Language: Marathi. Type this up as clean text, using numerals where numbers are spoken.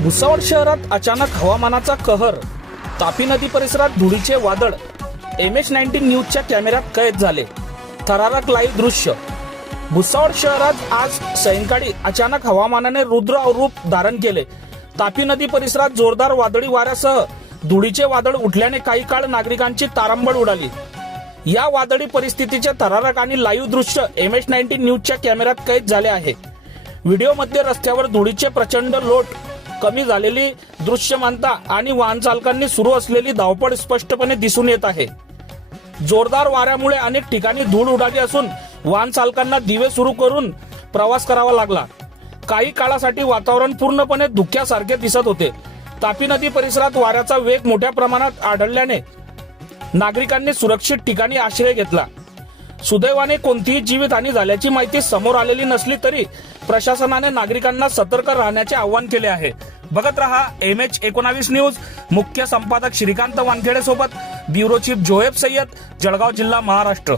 भुसावळ शहरात अचानक हवामानाचा कहर. तापी नदी परिसरात धुळीचे वादळ. MH19 न्यूजच्या कॅमेऱ्यात कैद झाले थरारक लाईव्ह दृश्य. भुसावळ शहरात आज सायंकाळी अचानक हवामानाने रुद्र रूप धारण केले. तापी नदी परिसरात जोरदार वादळी वाऱ्यासह धुळीचे वादळ उठल्याने काही काळ नागरिकांची तारांबळ उडाली. या वादळी परिस्थितीचे थरारक आणि लाईव्ह दृश्य MH19 न्यूजच्या कॅमेऱ्यात कैद झाले आहे. व्हिडिओमध्ये रस्त्यावर धुळीचे प्रचंड लोट, कमी झालेली दृश्यमानता आणि वाहन चालकांनी सुरू असलेली धावपळ स्पष्टपणे दिसून येत आहे. जोरदार वाऱ्यामुळे अनेक ठिकाणी धूळ उडाली असून वाहन चालकांना दिवे सुरू करून प्रवास करावा लागला. काही काळासाठी वातावरण पूर्णपणे धुक्यासारखे दिसत होते. तापी नदी परिसरात वाऱ्याचा वेग मोठ्या प्रमाणात आढळल्याने नागरिकांनी सुरक्षित ठिकाणी आश्रय घेतला. सुदैवाने कोणतीही जीवितहानी झाल्याची माहिती समोर आलेली नसली तरी प्रशासनाने नागरिकांना सतर्क राहण्याचे आवाहन केले आहे. बघत रहा MH19 न्यूज. मुख्य संपादक श्रीकांत वानखेडे सोबत ब्युरो चीफ जोहेब सय्यद, जळगाव जिल्हा, महाराष्ट्र.